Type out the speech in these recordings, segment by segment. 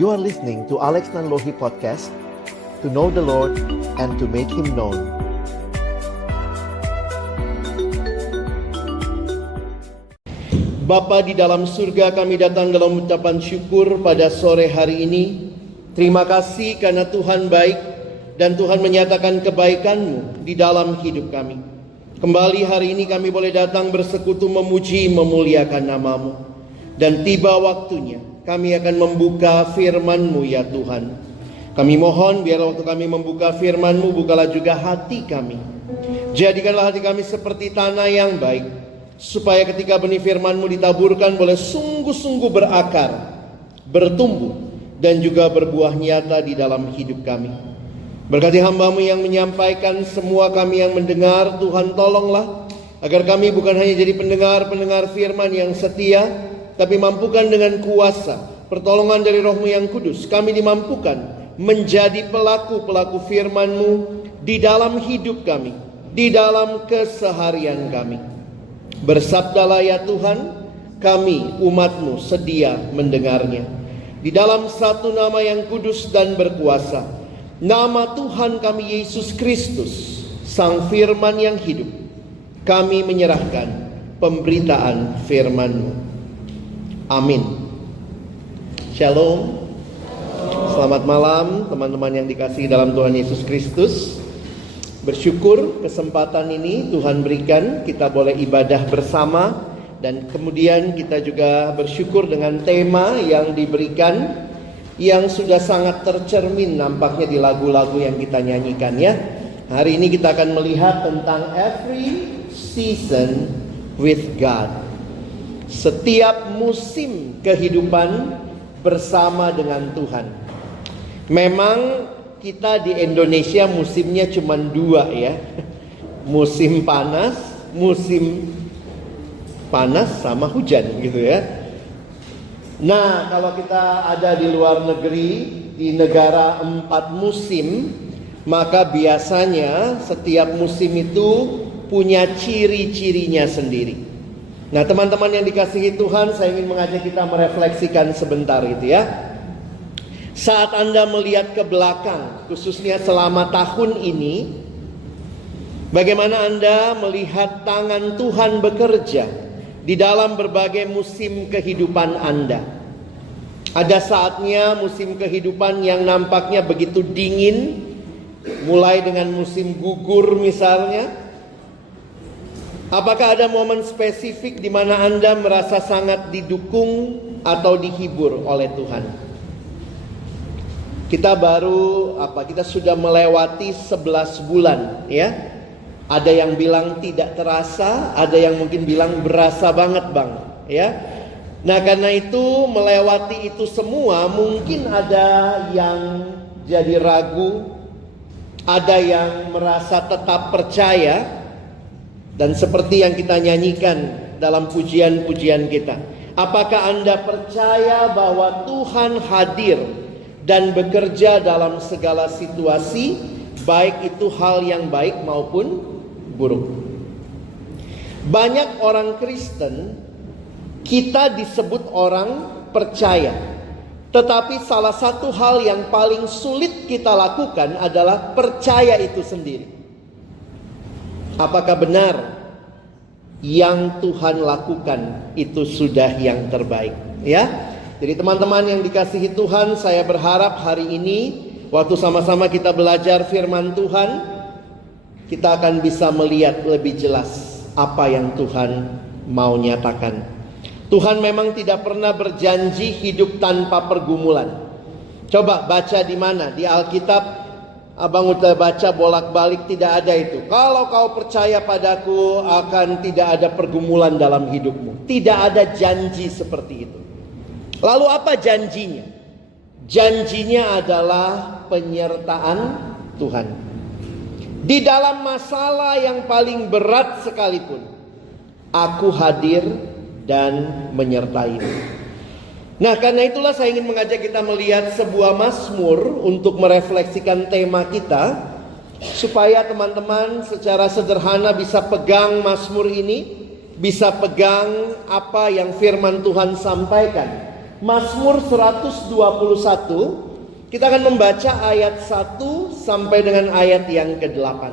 You are listening to Alex Nanlohi Podcast, to know the Lord and to make Him known. Bapa di dalam surga, kami datang dalam ucapan syukur pada sore hari ini. Terima kasih karena Tuhan baik dan Tuhan menyatakan kebaikan-Mu di dalam hidup kami. Kembali hari ini kami boleh datang bersekutu memuji, memuliakan nama-Mu. Dan tiba waktunya kami akan membuka firman-Mu ya Tuhan. Kami mohon biar waktu kami membuka firman-Mu, bukalah juga hati kami. Jadikanlah hati kami seperti tanah yang baik, supaya ketika benih firman-Mu ditaburkan boleh sungguh-sungguh berakar, bertumbuh, dan juga berbuah nyata di dalam hidup kami. Berkati hamba-Mu yang menyampaikan, semua kami yang mendengar, Tuhan tolonglah agar kami bukan hanya jadi pendengar-pendengar firman yang setia, tapi mampukan dengan kuasa pertolongan dari Roh-Mu yang kudus, kami dimampukan menjadi pelaku-pelaku firman-Mu di dalam hidup kami, di dalam keseharian kami. Bersabdalah ya Tuhan, kami umat-Mu sedia mendengarnya. Di dalam satu nama yang kudus dan berkuasa, nama Tuhan kami Yesus Kristus, Sang Firman yang hidup, kami menyerahkan pemberitaan firman-Mu. Amin. Shalom. Selamat malam teman-teman yang dikasihi dalam Tuhan Yesus Kristus. Bersyukur kesempatan ini Tuhan berikan kita boleh ibadah bersama. Dan kemudian kita juga bersyukur dengan tema yang diberikan, yang sudah sangat tercermin nampaknya di lagu-lagu yang kita nyanyikan ya. Hari ini kita akan melihat tentang every season with God. Setiap musim kehidupan bersama dengan Tuhan. Memang kita di Indonesia musimnya cuma dua ya. Musim panas sama hujan gitu ya. Nah, kalau kita ada di luar negeri, di negara 4 musim, maka biasanya setiap musim itu punya ciri-cirinya sendiri. Nah, teman-teman yang dikasihi Tuhan, saya ingin mengajak kita merefleksikan sebentar gitu ya. Saat Anda melihat ke belakang, khususnya selama tahun ini, bagaimana Anda melihat tangan Tuhan bekerja di dalam berbagai musim kehidupan Anda. Ada saatnya musim kehidupan yang nampaknya begitu dingin, mulai dengan musim gugur misalnya. Apakah ada momen spesifik di mana Anda merasa sangat didukung atau dihibur oleh Tuhan? Kita sudah melewati 11 bulan ya. Ada yang bilang tidak terasa, ada yang mungkin bilang berasa banget bang ya. Nah karena itu melewati itu semua, mungkin ada yang jadi ragu, ada yang merasa tetap percaya. Dan seperti yang kita nyanyikan dalam pujian-pujian kita, apakah Anda percaya bahwa Tuhan hadir dan bekerja dalam segala situasi, baik itu hal yang baik maupun buruk? Banyak orang Kristen, kita disebut orang percaya, tetapi salah satu hal yang paling sulit kita lakukan adalah percaya itu sendiri. Apakah benar yang Tuhan lakukan itu sudah yang terbaik ya? Jadi teman-teman yang dikasihi Tuhan, saya berharap hari ini waktu sama-sama kita belajar firman Tuhan, kita akan bisa melihat lebih jelas apa yang Tuhan mau nyatakan. Tuhan memang tidak pernah berjanji hidup tanpa pergumulan. Coba baca di mana? Di Alkitab. Abang udah baca bolak-balik, tidak ada itu. Kalau kau percaya padaku akan tidak ada pergumulan dalam hidupmu. Tidak ada janji seperti itu. Lalu apa janjinya? Janjinya adalah penyertaan Tuhan. Di dalam masalah yang paling berat sekalipun, aku hadir dan menyertaimu. Nah karena itulah saya ingin mengajak kita melihat sebuah mazmur untuk merefleksikan tema kita, supaya teman-teman secara sederhana bisa pegang mazmur ini, bisa pegang apa yang firman Tuhan sampaikan Mazmur 121. Kita akan membaca ayat 1 sampai dengan ayat yang ke-8.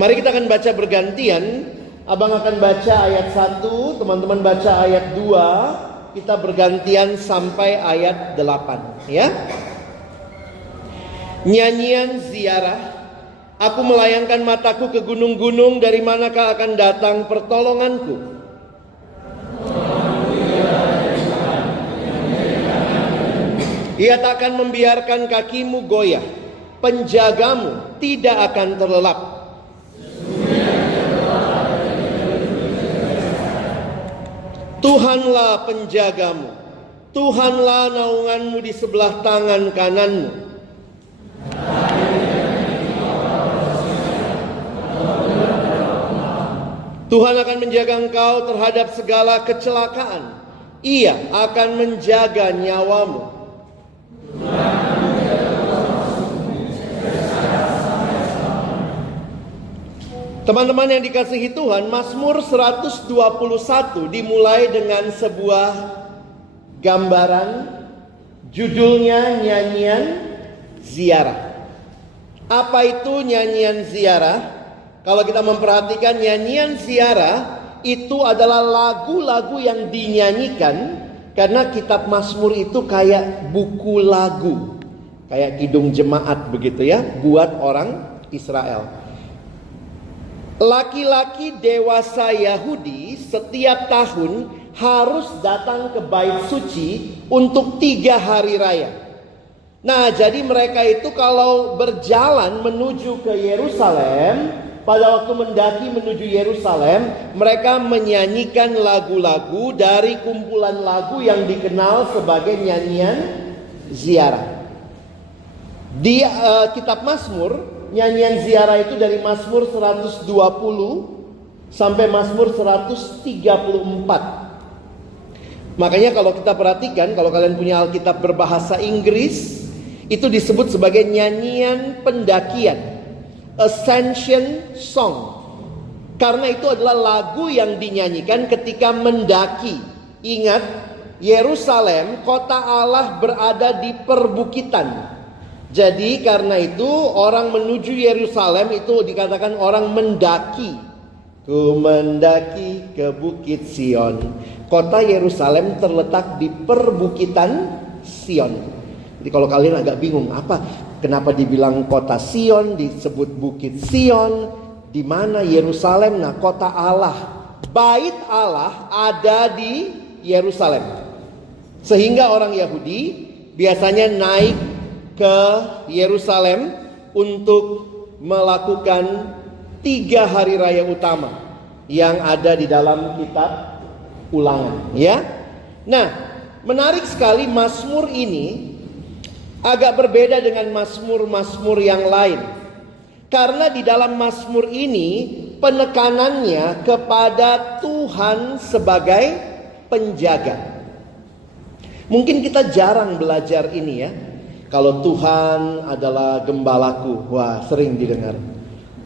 Mari kita akan baca bergantian. Abang akan baca ayat 1, teman-teman baca ayat 2. Kita bergantian sampai ayat 8, ya. Nyanyian ziarah. Aku melayangkan mataku ke gunung-gunung, dari manakah akan datang pertolonganku? Ia tak akan membiarkan kakimu goyah, penjagamu tidak akan terlelap. Tuhanlah penjagamu, Tuhanlah naunganmu di sebelah tangan kananmu. Tuhan akan menjaga engkau terhadap segala kecelakaan. Ia akan menjaga nyawamu. Teman-teman yang dikasihi Tuhan, Mazmur 121 dimulai dengan sebuah gambaran, judulnya nyanyian ziarah. Apa itu nyanyian ziarah? Kalau kita memperhatikan, nyanyian ziarah itu adalah lagu-lagu yang dinyanyikan, karena kitab Mazmur itu kayak buku lagu, kayak kidung jemaat begitu ya, buat orang Israel. Laki-laki dewasa Yahudi setiap tahun harus datang ke bait suci untuk 3 hari raya. Nah, jadi mereka itu kalau berjalan menuju ke Yerusalem, pada waktu mendaki menuju Yerusalem, mereka menyanyikan lagu-lagu dari kumpulan lagu yang dikenal sebagai nyanyian ziarah. Di kitab Mazmur, nyanyian ziarah itu dari Mazmur 120 sampai Mazmur 134. Makanya kalau kita perhatikan, kalau kalian punya Alkitab berbahasa Inggris, itu disebut sebagai nyanyian pendakian, ascension song. Karena itu adalah lagu yang dinyanyikan ketika mendaki. Ingat, Yerusalem, kota Allah, berada di perbukitan. Jadi karena itu orang menuju Yerusalem itu dikatakan orang mendaki. Ku mendaki ke Bukit Sion. Kota Yerusalem terletak di perbukitan Sion. Jadi kalau kalian agak bingung, kenapa dibilang kota Sion, disebut Bukit Sion, di mana Yerusalem? Nah, kota Allah, bait Allah ada di Yerusalem. Sehingga orang Yahudi biasanya naik ke Yerusalem untuk melakukan 3 hari raya utama yang ada di dalam kitab Ulangan, ya. Nah, menarik sekali, Mazmur ini agak berbeda dengan Mazmur-Mazmur yang lain. Karena di dalam Mazmur ini penekanannya kepada Tuhan sebagai penjaga. Mungkin kita jarang belajar ini ya. Kalau Tuhan adalah gembalaku, wah sering didengar.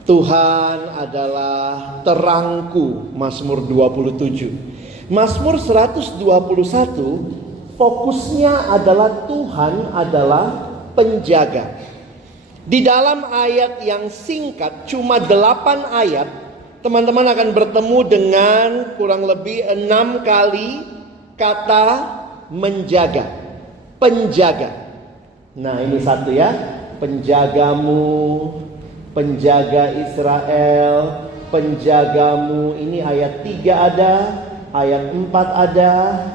Tuhan adalah terangku, Mazmur 27. Mazmur 121 fokusnya adalah Tuhan adalah penjaga. Di dalam ayat yang singkat, cuma 8 ayat, teman-teman akan bertemu dengan kurang lebih 6 kali kata menjaga, penjaga. Nah, ini satu ya, penjagamu, penjaga Israel, penjagamu. Ini ayat 3 ada, ayat 4 ada,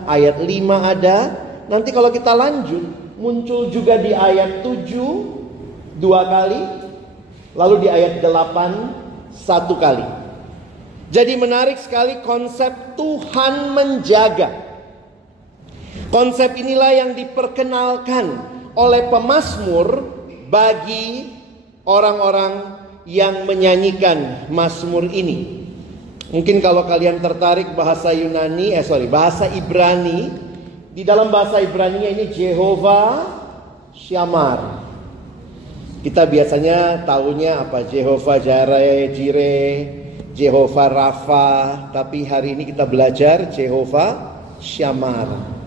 ayat 5 ada. Nanti kalau kita lanjut, muncul juga di ayat 7 2 kali, lalu di ayat 8 1 kali. Jadi menarik sekali konsep Tuhan menjaga. Konsep inilah yang diperkenalkan oleh pemazmur bagi orang-orang yang menyanyikan mazmur ini. Mungkin kalau kalian tertarik bahasa Ibrani, di dalam bahasa Ibrani ini Jehovah Shammar. Kita biasanya taunya apa? Jehovah Jireh, Jehovah Rafa, tapi hari ini kita belajar Jehovah Shammar.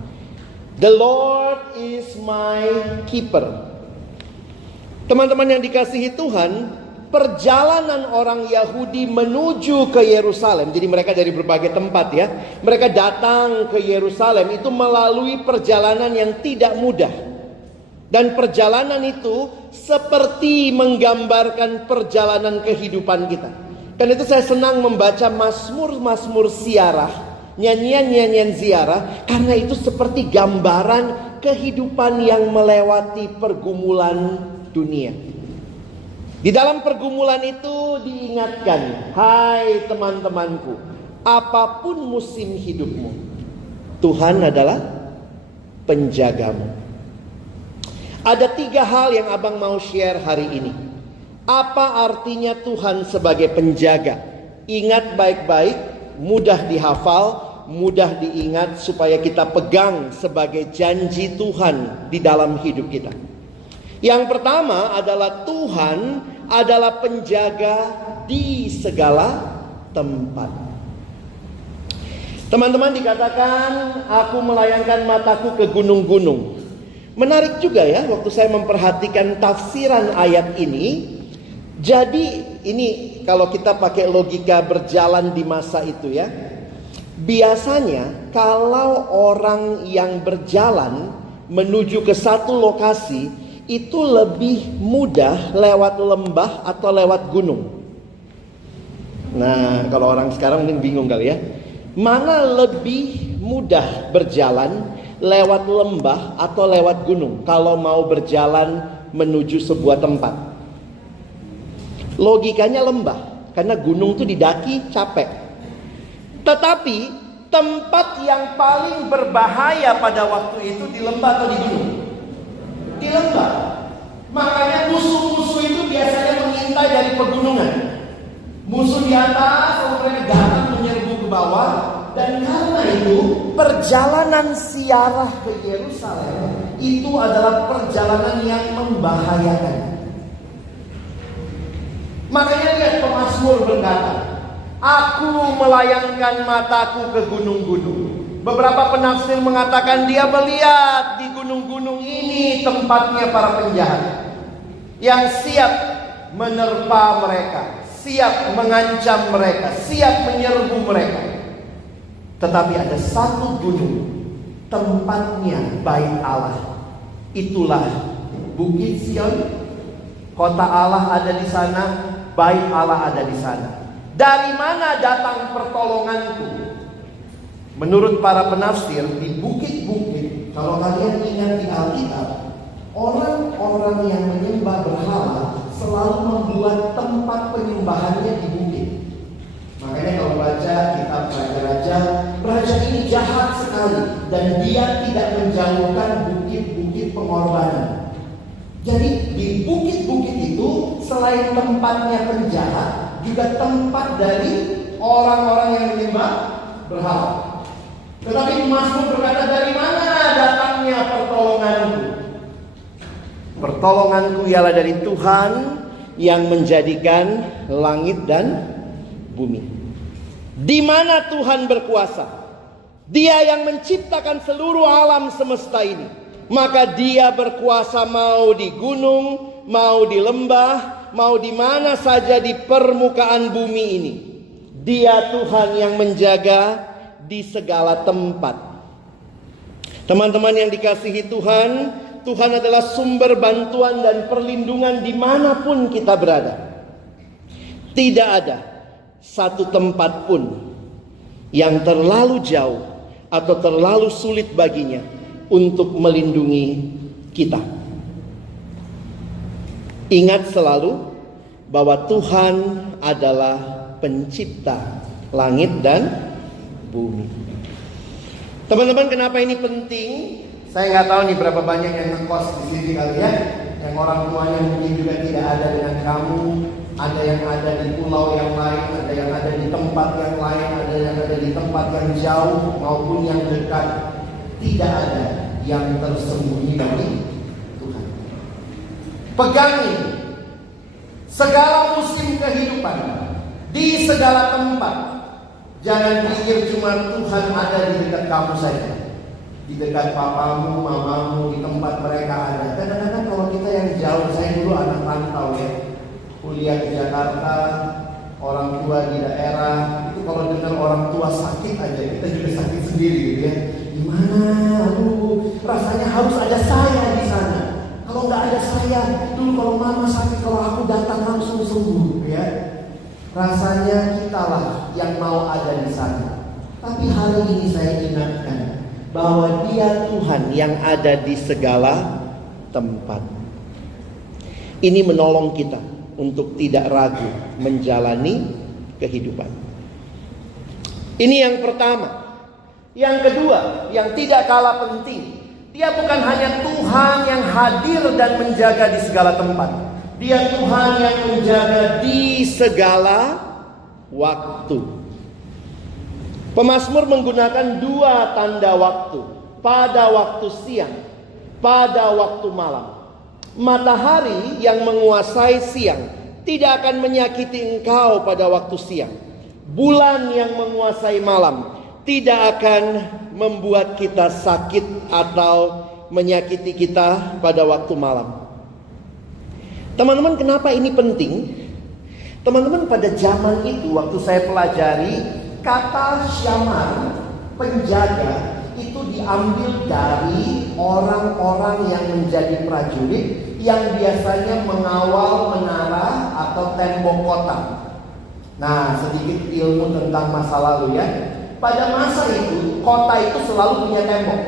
The Lord is my keeper. Teman-teman yang dikasihi Tuhan, perjalanan orang Yahudi menuju ke Yerusalem, jadi mereka dari berbagai tempat ya, mereka datang ke Yerusalem itu melalui perjalanan yang tidak mudah. Dan perjalanan itu seperti menggambarkan perjalanan kehidupan kita. Dan itu saya senang membaca mazmur-mazmur ziarah, nyanyian-nyanyian ziarah, karena itu seperti gambaran kehidupan yang melewati pergumulan dunia. Di dalam pergumulan itu diingatkan, hai teman-temanku, apapun musim hidupmu, Tuhan adalah penjagamu. Ada 3 hal yang abang mau share hari ini. Apa artinya Tuhan sebagai penjaga? Ingat baik-baik, mudah dihafal, mudah diingat supaya kita pegang sebagai janji Tuhan di dalam hidup kita. Yang pertama adalah Tuhan adalah penjaga di segala tempat. Teman-teman, dikatakan aku melayangkan mataku ke gunung-gunung. Menarik juga ya waktu saya memperhatikan tafsiran ayat ini. Jadi ini kalau kita pakai logika berjalan di masa itu ya, biasanya kalau orang yang berjalan menuju ke satu lokasi itu lebih mudah lewat lembah atau lewat gunung. Nah, kalau orang sekarang mungkin bingung kali ya. Mana lebih mudah berjalan, lewat lembah atau lewat gunung kalau mau berjalan menuju sebuah tempat? Logikanya lembah, karena gunung itu didaki capek. Tetapi tempat yang paling berbahaya pada waktu itu di lembah atau di gunung? Di lembah. Makanya musuh-musuh itu biasanya mengintai dari pegunungan. Musuh di atas, kalau mereka datang menyerbu ke bawah. Dan karena itu perjalanan ziarah ke Yerusalem itu adalah perjalanan yang membahayakan. Makanya lihat pemazmur berkata, aku melayangkan mataku ke gunung-gunung. Beberapa penafsir mengatakan dia melihat di gunung-gunung ini tempatnya para penjahat yang siap menerpa mereka, siap mengancam mereka, siap menyerbu mereka. Tetapi ada satu gunung, tempatnya bait Allah. Itulah Bukit Sion, kota Allah ada di sana, bait Allah ada di sana. Dari mana datang pertolonganku? Menurut para penafsir, di bukit-bukit, kalau kalian ingat di Alkitab, orang-orang yang menyembah berhala selalu membuat tempat penyembahannya di bukit. Makanya kalau baca kitab Raja-Raja, raja ini jahat sekali dan dia tidak menjauhkan bukit-bukit pengorbanan. Jadi di bukit-bukit itu selain tempatnya penjahat, juga tempat dari orang-orang yang menyembah berhala. Tetapi Mazmur berkata, dari mana datangnya pertolonganku? Pertolonganku ialah dari Tuhan yang menjadikan langit dan bumi. Di mana Tuhan berkuasa? Dia yang menciptakan seluruh alam semesta ini. Maka dia berkuasa mau di gunung, mau di lembah, mau di mana saja di permukaan bumi ini. Dia Tuhan yang menjaga di segala tempat. Teman-teman yang dikasihi Tuhan, Tuhan adalah sumber bantuan dan perlindungan dimanapun kita berada. Tidak ada satu tempat pun yang terlalu jauh atau terlalu sulit baginya untuk melindungi kita. Ingat selalu bahwa Tuhan adalah pencipta langit dan bumi. Teman-teman, kenapa ini penting? Saya nggak tahu nih berapa banyak yang ngekos di sini kalian, yang orang tuanya mungkin juga tidak ada dengan kamu, ada yang ada di pulau yang lain, ada yang ada di tempat yang lain, ada yang ada di tempat yang jauh maupun yang dekat. Tidak ada yang tersembunyi dari Tuhan. Pegang ini. Segala musim kehidupan, di segala tempat. Jangan pikir cuma Tuhan ada di dekat kamu saja. di dekat papamu, mamamu, di tempat mereka ada. Kadang-kadang kalau kita yang jauh, saya dulu anak rantau ya, kuliah di Jakarta, orang tua di daerah, itu kalau dengar orang tua sakit aja, kita juga sakit sendiri gitu ya. Gimana? Aduh, rasanya harus ada saya di sana. Kalau nggak ada saya, dulu kalau mama sakit, kalau aku datang langsung sembuh ya. Rasanya kitalah yang mau ada di sana. Tapi hari ini saya ingatkan bahwa Dia Tuhan yang ada di segala tempat. Ini menolong kita untuk tidak ragu menjalani kehidupan. Ini yang pertama. Yang kedua, yang tidak kalah penting, Dia bukan hanya Tuhan yang hadir dan menjaga di segala tempat. Dia Tuhan yang menjaga di segala waktu. Pemazmur menggunakan dua tanda waktu. Pada waktu siang, pada waktu malam. Matahari yang menguasai siang tidak akan menyakiti engkau pada waktu siang. Bulan yang menguasai malam tidak akan membuat kita sakit atau menyakiti kita pada waktu malam. Teman-teman, kenapa ini penting? Teman-teman, pada zaman itu waktu saya pelajari, kata syamar, penjaga, itu diambil dari orang-orang yang menjadi prajurit yang biasanya mengawal menara atau tembok kota. Nah, sedikit ilmu tentang masa lalu ya. Pada masa itu, kota itu selalu punya tembok.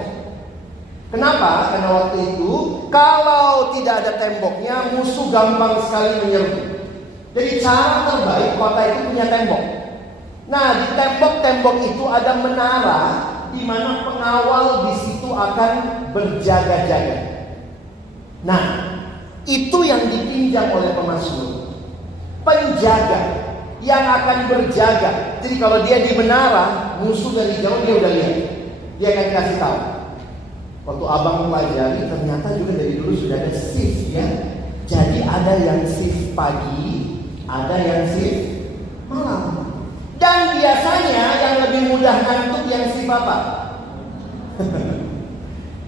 Kenapa? Karena waktu itu, kalau tidak ada temboknya, musuh gampang sekali menyerbu. Jadi cara terbaik, kota itu punya tembok. Nah, di tembok-tembok itu ada menara, di mana pengawal di situ akan berjaga-jaga. Nah, itu yang dipinjam oleh pemazmur. Penjaga yang akan berjaga. Jadi kalau dia di menara, musuh dari jauh dia udah lihat. Dia akan kasih tahu. Waktu abang pelajari, ternyata juga dari dulu sudah ada shift ya. Jadi ada yang shift pagi, ada yang shift malam. Dan biasanya yang lebih mudah ngantuk yang shift apa?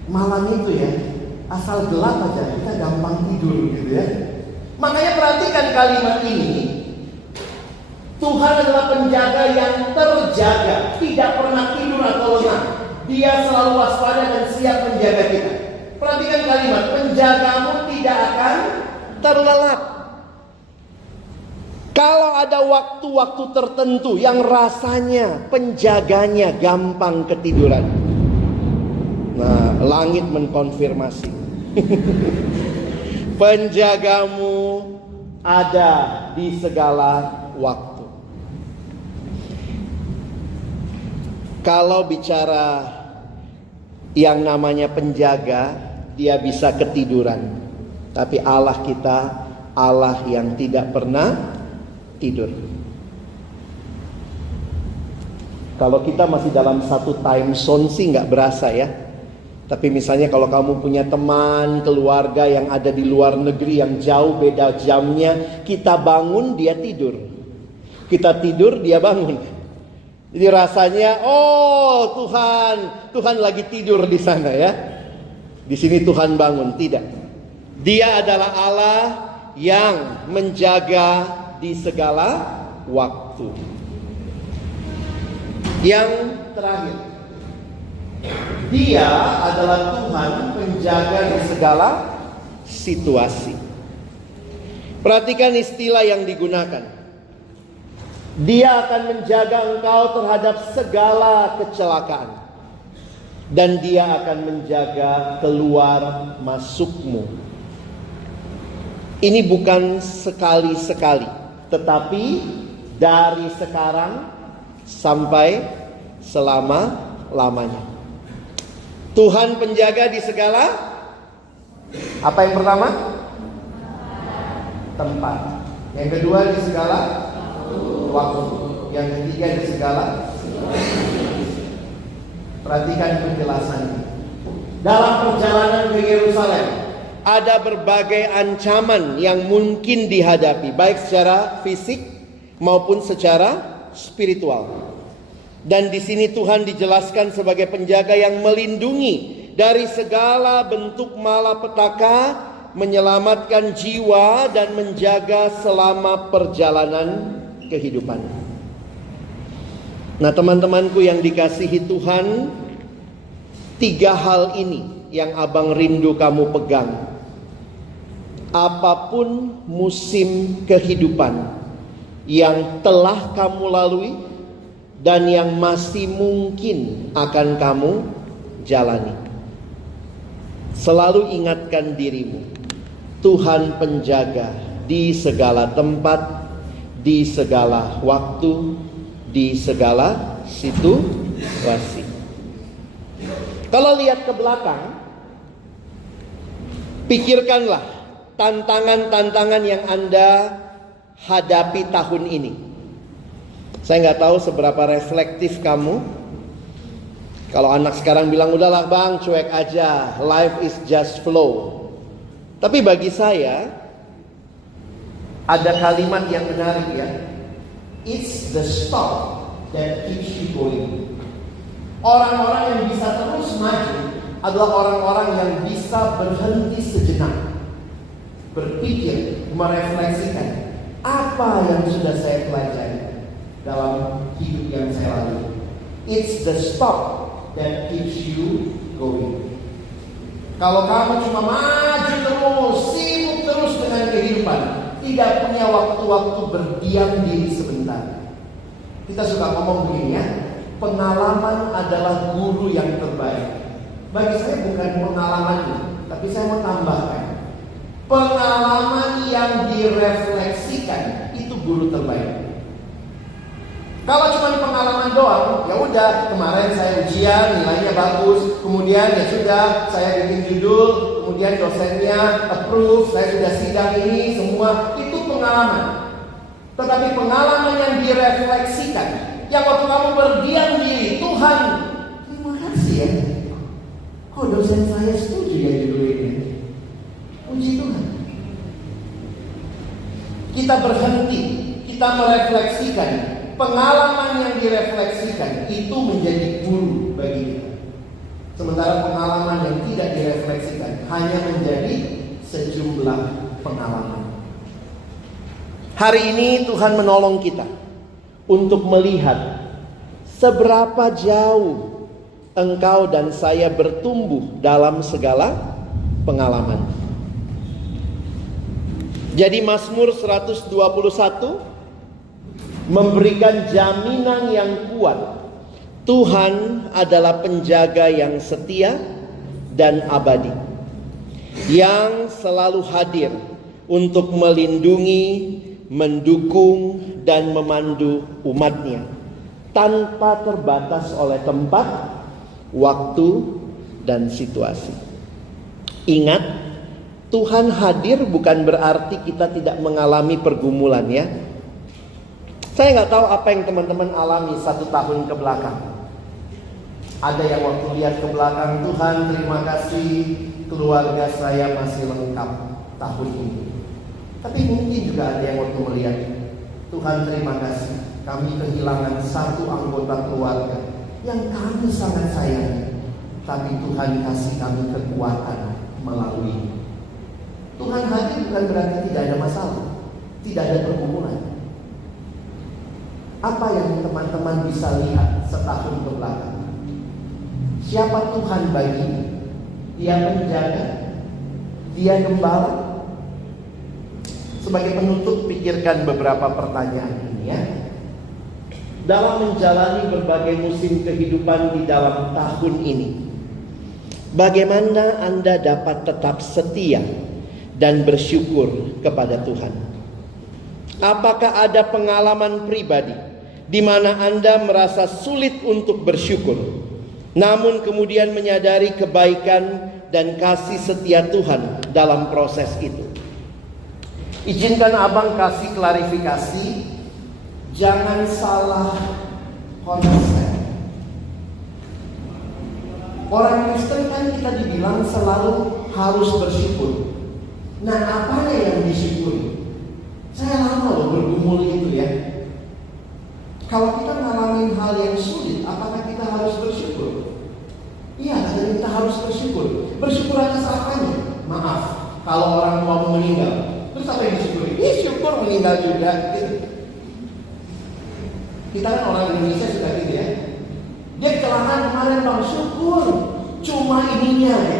Malam itu ya. Asal gelap aja kita gampang tidur gitu ya. Makanya perhatikan kalimat ini. Tuhan adalah penjaga yang terjaga, tidak pernah tidur atau lengah. Dia selalu waspada dan siap menjaga kita. Perhatikan kalimat, penjagamu tidak akan terlelap. Kalau ada waktu-waktu tertentu yang rasanya penjaganya gampang ketiduran. Nah, langit mengkonfirmasi. Penjagamu ada di segala waktu. Kalau bicara yang namanya penjaga, dia bisa ketiduran. Tapi Allah kita, Allah yang tidak pernah tidur. Kalau kita masih dalam satu time zone sih nggak berasa ya. Tapi misalnya kalau kamu punya teman, keluarga yang ada di luar negeri yang jauh beda jamnya, kita bangun dia tidur. Kita tidur dia bangun. Jadi rasanya, oh Tuhan lagi tidur di sana ya. Di sini Tuhan bangun, tidak. Dia adalah Allah yang menjaga di segala waktu. Yang terakhir, Dia adalah Tuhan penjaga di segala situasi. Perhatikan istilah yang digunakan. Dia akan menjaga engkau terhadap segala kecelakaan. Dan dia akan menjaga keluar masukmu. Ini bukan sekali-sekali, tetapi dari sekarang sampai selama-lamanya. Tuhan penjaga di segala. Apa yang pertama? Tempat. Yang kedua di segala waktu. Yang ketiga di segala. Perhatikan penjelasannya. Dalam perjalanan ke Yerusalem ada berbagai ancaman yang mungkin dihadapi, baik secara fisik maupun secara spiritual. Dan di sini Tuhan dijelaskan sebagai penjaga yang melindungi dari segala bentuk malapetaka, menyelamatkan jiwa dan menjaga selama perjalanan kehidupan. Nah, teman-temanku yang dikasihi Tuhan, 3 hal ini yang abang rindu kamu pegang. Apapun musim kehidupan yang telah kamu lalui dan yang masih mungkin akan kamu jalani, selalu ingatkan dirimu, Tuhan penjaga di segala tempat, di segala waktu, di segala situasi. Kalau lihat ke belakang, pikirkanlah tantangan-tantangan yang Anda hadapi tahun ini. Saya nggak tahu seberapa reflektif kamu. Kalau anak sekarang bilang, udahlah bang, cuek aja, life is just flow. Tapi bagi saya, ada kalimat yang menarik ya. It's the stop that keeps you going. Orang-orang yang bisa terus maju adalah orang-orang yang bisa berhenti sejenak, berpikir, merefleksikan apa yang sudah saya pelajari dalam hidup yang saya lalui. It's the stop that keeps you going. Kalau kamu cuma maju terus, sibuk terus dengan kehidupan, tidak punya waktu-waktu berdiam diri sebentar. Kita suka ngomong begini ya, pengalaman adalah guru yang terbaik. Bagi saya bukan pengalamannya, tapi saya mau tambahkan, pengalaman yang direfleksikan itu guru terbaik. Kalau cuma pengalaman doang, ya udah, kemarin saya ujian nilainya bagus, kemudian ya sudah saya bikin judul, kemudian dosennya approve, saya sudah sidang ini, semua itu pengalaman. Tetapi pengalaman yang direfleksikan, yang waktu kamu berdiam diri, Tuhan, terima kasih ya, kok dosen saya setuju ya judul ini. Puji Tuhan. Kita berhenti, kita merefleksikan. Pengalaman yang direfleksikan itu menjadi guru bagi kita. Sementara pengalaman yang tidak direfleksikan hanya menjadi sejumlah pengalaman. Hari ini Tuhan menolong kita untuk melihat seberapa jauh engkau dan saya bertumbuh dalam segala pengalaman. Jadi Mazmur 121 memberikan jaminan yang kuat. Tuhan adalah penjaga yang setia dan abadi, yang selalu hadir untuk melindungi, mendukung, dan memandu umatnya tanpa terbatas oleh tempat, waktu, dan situasi. Ingat, Tuhan hadir bukan berarti kita tidak mengalami pergumulan ya. Saya nggak tahu apa yang teman-teman alami 1 tahun ke belakang. Ada yang waktu lihat ke belakang, Tuhan terima kasih keluarga saya masih lengkap tahun ini. Tapi mungkin juga ada yang waktu melihat, Tuhan terima kasih kami kehilangan 1 anggota keluarga yang kami sangat sayang. Tapi Tuhan kasih kami kekuatan melalui. Tuhan hadir bukan berarti tidak ada masalah, tidak ada pergumulan. Apa yang teman-teman bisa lihat setahun ke belakang? Siapa Tuhan bagimu? Dia penjaga? Dia gembala? Sebagai penutup, pikirkan beberapa pertanyaan ini ya. Dalam menjalani berbagai musim kehidupan di dalam tahun ini, bagaimana Anda dapat tetap setia dan bersyukur kepada Tuhan? Apakah ada pengalaman pribadi di mana Anda merasa sulit untuk bersyukur, namun kemudian menyadari kebaikan dan kasih setia Tuhan dalam proses itu? Izinkan abang kasih klarifikasi, jangan salah konsep. Orang Kristen kan kita dibilang selalu harus bersyukur. Nah, apa yang disyukuri? Saya lama loh bergumul itu ya. Kalau kita ngalamin hal yang sulit, Iya, dan kita harus bersyukur. Bersyukur atas apanya? Maaf, kalau orang tuamu meninggal, terus apa yang disyukuri? Syukur meninggal juga. Gitu. Kita kan orang Indonesia suka gitu ya. Dia kecelakaan kemarin bang, syukur. Cuma ininya ya.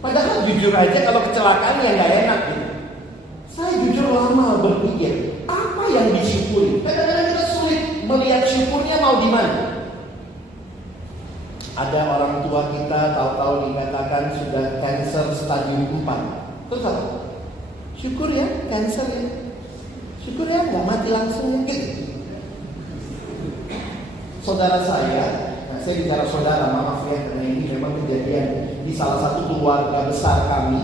Padahal jujur aja kalau kecelakaan ya nggak enak gitu. Saya jujur lama berpikir, apa yang disyukuri? Kadang-kadang kita sulit melihat syukurnya mau di mana. Ada orang tua kita tahu-tahu dikatakan sudah cancer stadium 4. Terus apa? Syukur ya, cancer ya. Syukur ya, nggak mati langsung ya. Gitu. Saudara saya bicara saudara, maaf ya, karena ini memang kejadian di salah satu keluarga besar kami.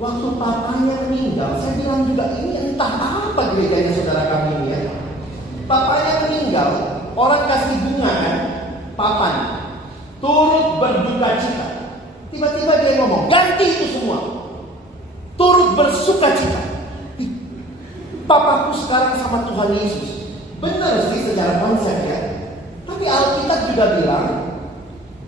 Waktu papanya meninggal, saya bilang juga ini entah apa gerejanya saudara kami ini ya. Papanya meninggal, orang kasih bunga kan, papan, turut berduka cita. Tiba-tiba dia ngomong, ganti itu semua, turut bersuka cita. Papaku sekarang sama Tuhan Yesus. Benar sih secara konsep ya. Tapi Alkitab juga bilang,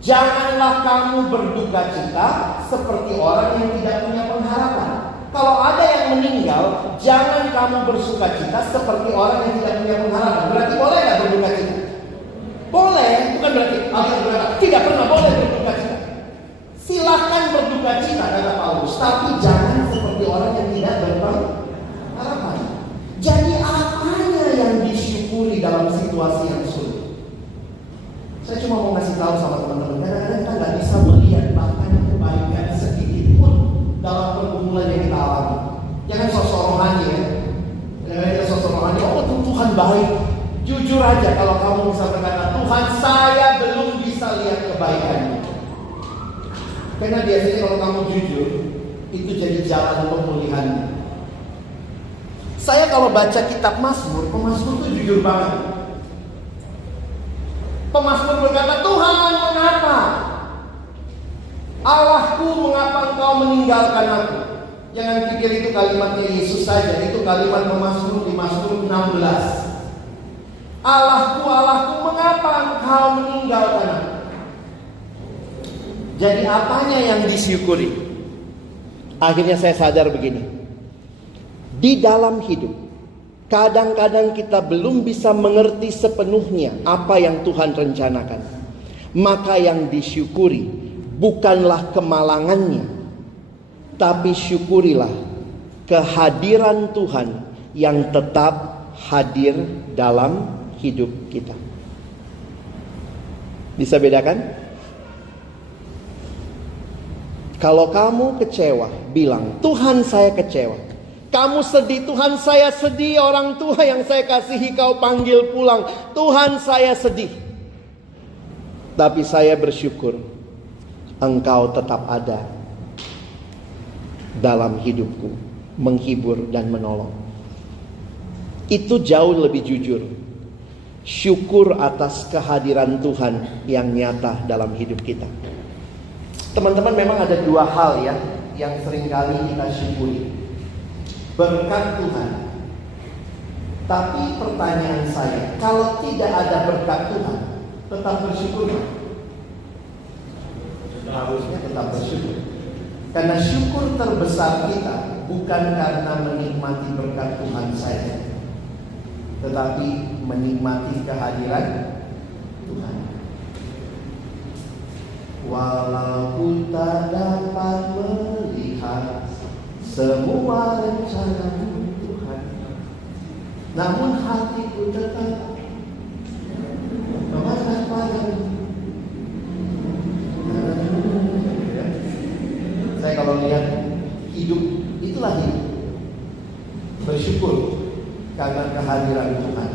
janganlah kamu berduka cita seperti orang yang tidak punya pengharapan. Kalau ada yang meninggal, jangan kamu bersuka cita seperti orang yang tidak punya pengharapan. Berarti boleh nggak berduka cita? Boleh, bukan berarti tidak pernah boleh berduka cita. Silahkan berduka cita kata Paulus, tapi jangan seperti orang yang tidak berpengharapan. Jadi apanya yang disyukuri dalam situasi yang sulit? Saya cuma mau ngasih tahu sama teman-teman, kadang-kadang kita nggak bisa melihat bahkan kebaikan sedikit pun dalam pergumulan yang kita alami. Jangan sosok rohani ya. Jangan kita sosok rohani, oh Tuhan baik. Jujur aja kalau kamu bisa berkata, Tuhan saya belum bisa lihat kebaikannya. Karena biasanya kalau kamu jujur, itu jadi jalan pemulihan. Saya kalau baca kitab Mazmur, pemazmur itu jujur banget. Pemazmur berkata, Tuhan mengapa? Allahku mengapa engkau meninggalkan aku? Jangan pikir itu kalimatnya Yesus saja. Itu kalimat pemazmur di Mazmur 16. Allahku, Allahku mengapa engkau meninggalkan aku? Jadi apanya yang disyukuri? Akhirnya saya sadar begini. Di dalam hidup, kadang-kadang kita belum bisa mengerti sepenuhnya apa yang Tuhan rencanakan. Maka yang disyukuri bukanlah kemalangannya, tapi syukurilah kehadiran Tuhan yang tetap hadir dalam hidup kita. Bisa bedakan? Kalau kamu kecewa, bilang, Tuhan saya kecewa. Kamu sedih, Tuhan saya sedih. Orang tua yang saya kasihi kau panggil pulang, Tuhan saya sedih. Tapi saya bersyukur Engkau tetap ada dalam hidupku, menghibur dan menolong. Itu jauh lebih jujur. Syukur atas kehadiran Tuhan yang nyata dalam hidup kita. Teman-teman, memang ada dua hal ya yang seringkali kita syukuri. Berkat Tuhan. Tapi pertanyaan saya, kalau tidak ada berkat Tuhan, tetap bersyukur? Harusnya tetap bersyukur. Karena syukur terbesar kita bukan karena menikmati berkat Tuhan saja, tetapi menikmati kehadiran Tuhan. Walau tak dapat melihat semua rencana Tuhan, namun hatiku tetap memadam padamu. Saya kalau lihat hidup, itulah hidup. Bersyukur karena kehadiran Tuhan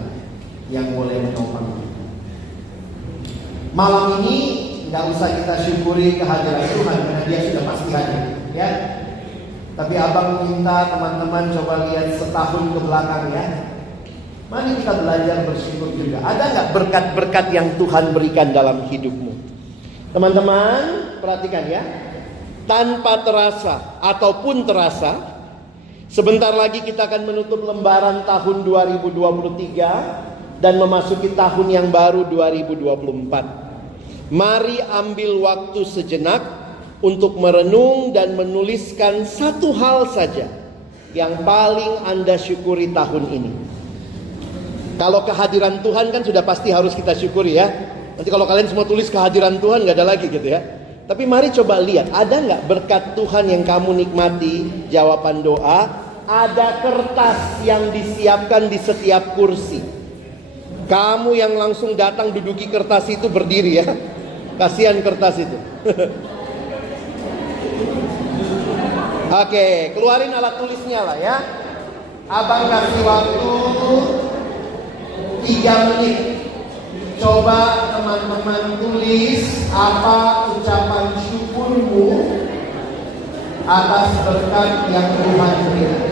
yang boleh menopang. Malam ini nggak usah kita syukuri kehadiran Tuhan karena Dia sudah pasti hadir, ya. Tapi abang minta teman-teman coba lihat setahun ke belakang ya. Mari kita belajar bersyukur juga. Ada nggak berkat-berkat yang Tuhan berikan dalam hidupmu? Teman-teman, perhatikan ya. Tanpa terasa ataupun terasa, sebentar lagi kita akan menutup lembaran tahun 2023 dan memasuki tahun yang baru 2024. Mari ambil waktu sejenak untuk merenung dan menuliskan satu hal saja yang paling Anda syukuri tahun ini. Kalau kehadiran Tuhan kan sudah pasti harus kita syukuri ya. Nanti kalau kalian semua tulis kehadiran Tuhan gak ada lagi gitu ya. Tapi mari coba lihat, ada gak berkat Tuhan yang kamu nikmati? Jawaban doa, ada kertas yang disiapkan di setiap kursi. Kamu yang langsung datang duduki kertas itu berdiri ya. Kasihan kertas itu. Oke, keluarin alat tulisnya lah ya. Abang kasih waktu 3 menit. Coba teman-teman tulis apa ucapan syukurmu atas berkat yang Tuhan berikan.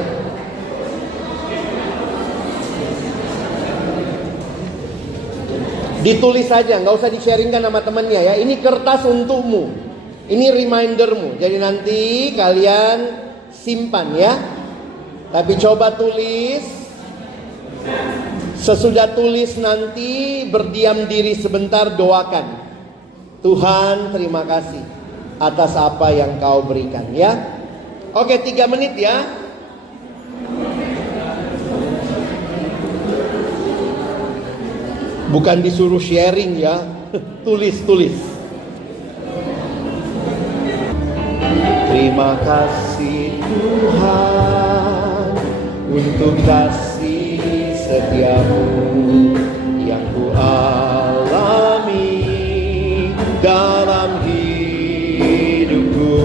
Ditulis saja, nggak usah di-sharingkan sama temannya ya. Ini kertas untukmu. Ini remindermu. Jadi nanti kalian simpan ya. Tapi coba tulis. Sesudah tulis nanti berdiam diri sebentar, doakan. Tuhan, terima kasih atas apa yang kau berikan ya. Oke, 3 menit ya. Bukan disuruh sharing ya. Tulis. Terima kasih Tuhan untuk kasih setiamu yang ku alami dalam hidupku.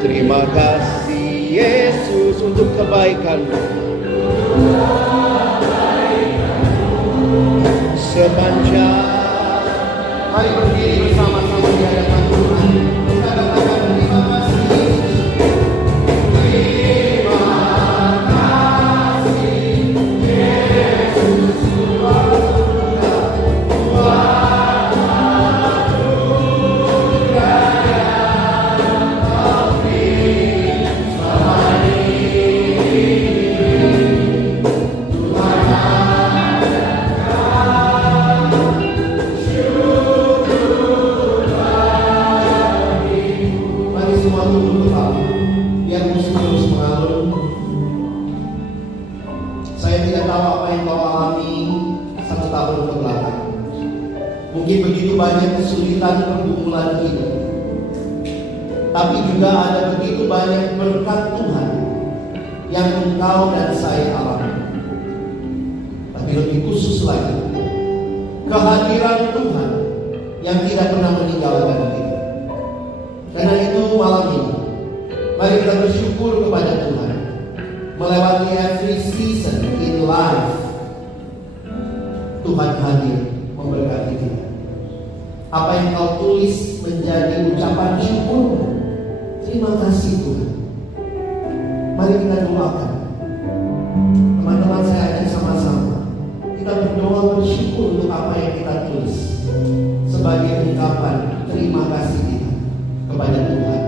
Terima kasih Yesus untuk kebaikanmu. Sepanjang mari berdiri bersama-sama di hadapan Tuhan. Kita katakan terima kasih Yesus. Terima kasih Yesus. Mungkin begitu banyak kesulitan pergumulan hidup, tapi juga ada begitu banyak berkat Tuhan yang engkau dan saya alami. Tapi lebih khusus lagi, kehadiran Tuhan yang tidak pernah meninggalkan kita. Karena itu malam ini, mari kita bersyukur kepada Tuhan. Melewati every season in life, Tuhan hadir memberkati kita. Apa yang kau tulis menjadi ucapan syukur. Terima kasih Tuhan. Mari kita doakan. Teman-teman, saya ajak sama-sama kita berdoa bersyukur untuk apa yang kita tulis sebagai ungkapan terima kasih kita kepada Tuhan.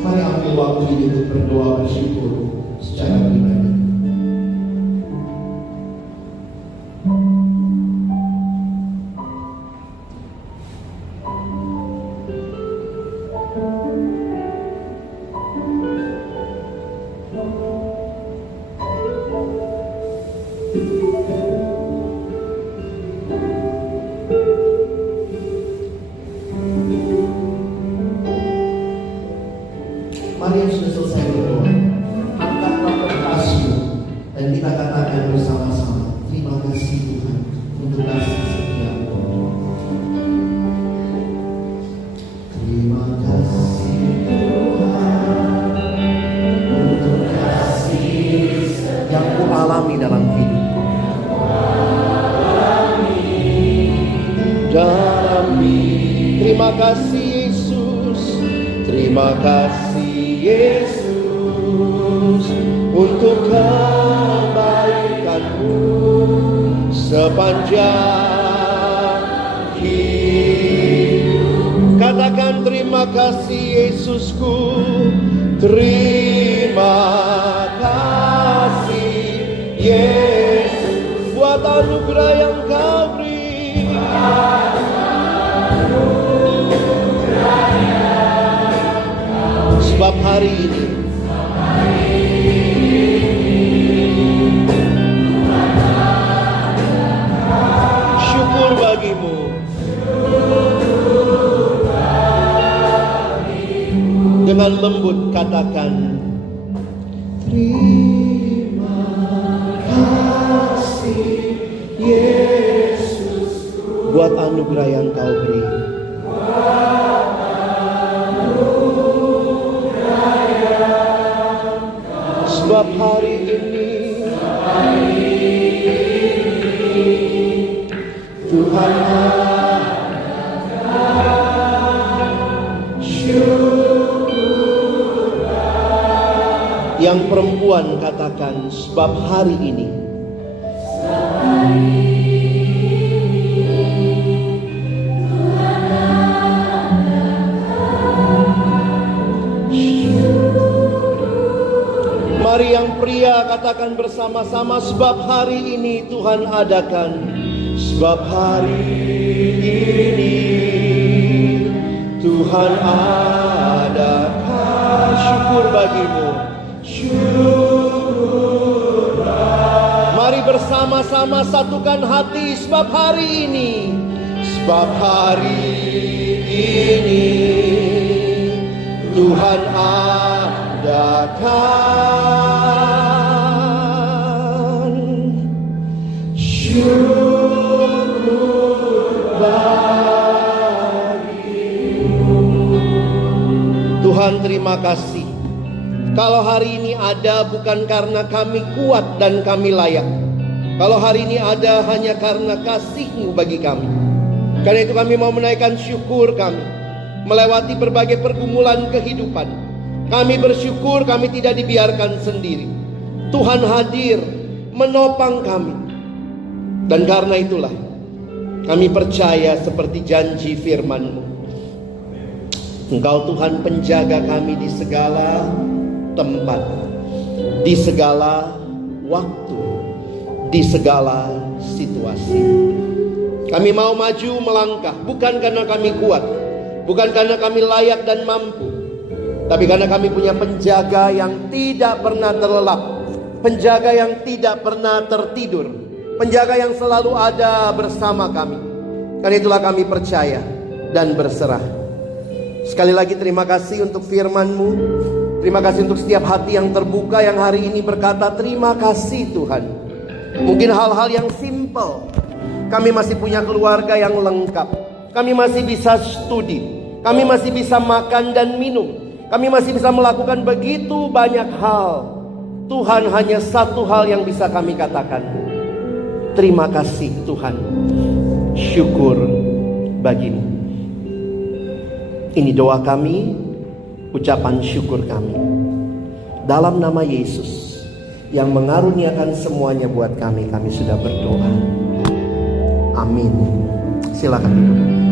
Mari ambil waktu ini untuk berdoa bersyukur secara pribadi. Mari yang sudah selesai berdoa, angkatlah kertasmu dan kita katakan bersama-sama, terima kasih Tuhan untuk kasih setiamu. Terima kasih Tuhan untuk kasih yang ku alami dalam hidupku. Terima kasih Yesus, terima kasih Yesus untuk kebaikan-Mu sepanjang hidup. Katakan terima kasih Yesusku, terima kasih Yesus buat anugerah yang Kau beri. dengan lembut katakan, terima kasih Yesus buat anugerah yang kau beri. Sebab hari ini Tuhan yang perempuan katakan, sebab hari ini mari yang pria katakan bersama-sama, sebab hari ini Tuhan adakan. Sebab hari ini Tuhan adakan. Syukur bagimu. Syukurlah. Mari bersama-sama satukan hati. Sebab hari ini, sebab hari ini Tuhan adakan. Syukur bagimu. Tuhan, terima kasih. Kalau hari ini ada bukan karena kami kuat dan kami layak. Kalau hari ini ada hanya karena kasih-Mu bagi kami. Karena itu kami mau menaikkan syukur kami. Melewati berbagai pergumulan kehidupan. Kami bersyukur kami tidak dibiarkan sendiri. Tuhan hadir menopang kami. Dan karena itulah kami percaya seperti janji firman-Mu. Engkau Tuhan penjaga kami di segala tempat, di segala waktu, di segala situasi. Kami mau maju melangkah, bukan karena kami kuat, bukan karena kami layak dan mampu, tapi karena kami punya penjaga yang tidak pernah terlelap, penjaga yang tidak pernah tertidur, penjaga yang selalu ada bersama kami. Karena itulah kami percaya dan berserah. Sekali lagi terima kasih untuk firman-Mu. Terima kasih untuk setiap hati yang terbuka yang hari ini berkata terima kasih Tuhan. Mungkin hal-hal yang simple. Kami masih punya keluarga yang lengkap. Kami masih bisa studi. Kami masih bisa makan dan minum. Kami masih bisa melakukan begitu banyak hal. Tuhan, hanya satu hal yang bisa kami katakan. Terima kasih Tuhan. Syukur bagimu. Ini doa kami, ucapan syukur kami. Dalam nama Yesus yang mengaruniakan semuanya buat kami, kami sudah berdoa. Amin. Silakan duduk.